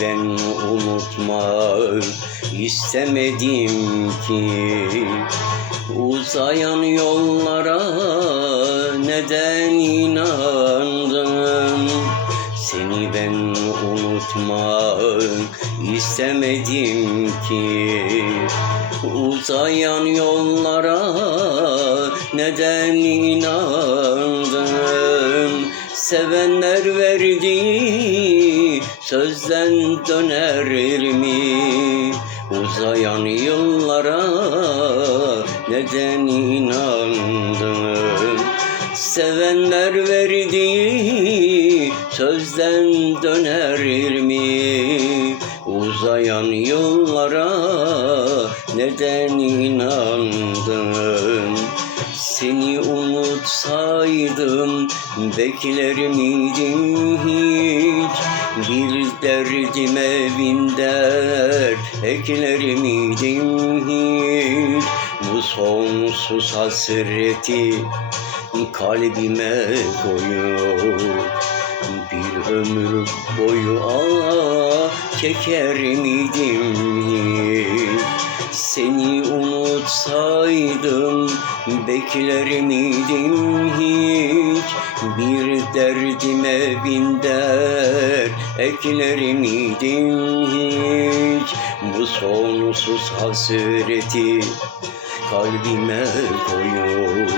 ben unutmak istemedim ki. Uzayan yollara neden inandım Seni ben unutmak istemedim ki. Uzayan yollara neden inandım döner mi? Uzayan yıllara neden inandın? Sevenler verdiği sözden döner mi? Uzayan yıllara neden inandın? Seni unutsaydım bekler miydim hiç? Bir derdime bin dert ekler miydim hiç? Bu sonsuz hasreti kalbime koyuyor Bir ömür boyu ah çeker miydim hiç? Seni unutsaydım bekler miydim hiç? Bir derdime bin dert ekler miydim hiç? Bu sonsuz hasreti kalbime koyuyor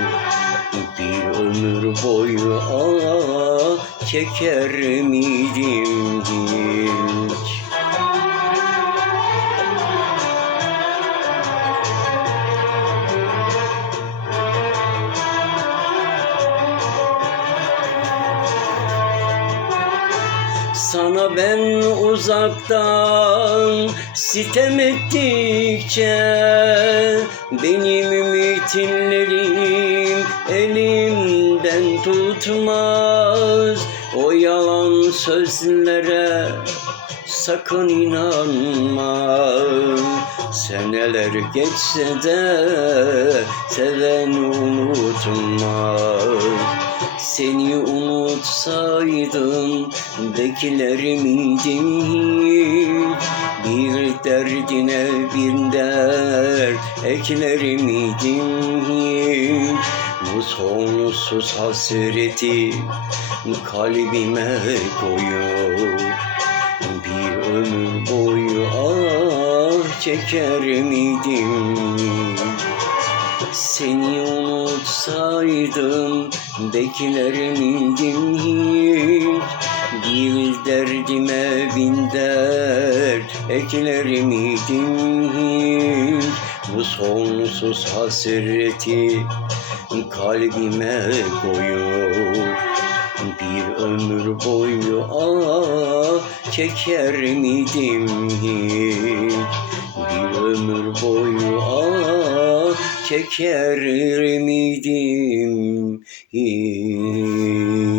Bir ömür boyu ah çeker miydim hiç? Sana ben uzaktan sitem ettikçe Benim ümitlerim elimden tutmaz. O yalan sözlere sakın inanma. Seneler geçse de seven unutmaz seni unutsaydım bekler miydim? Bir derdine bir dert ekler miydim? Bu sonsuz hasreti kalbime koyuyor Bir ömür boyu ah çeker miydim? Seni unutsaydım bekler miydim hiç? Bir derdime bin dert ekler miydim hiç? Bu sonsuz hasreti kalbime koyuyor Bir ömür boyu ah çeker miydim hiç? Bir ömür boyu ah çeker miydim hiç?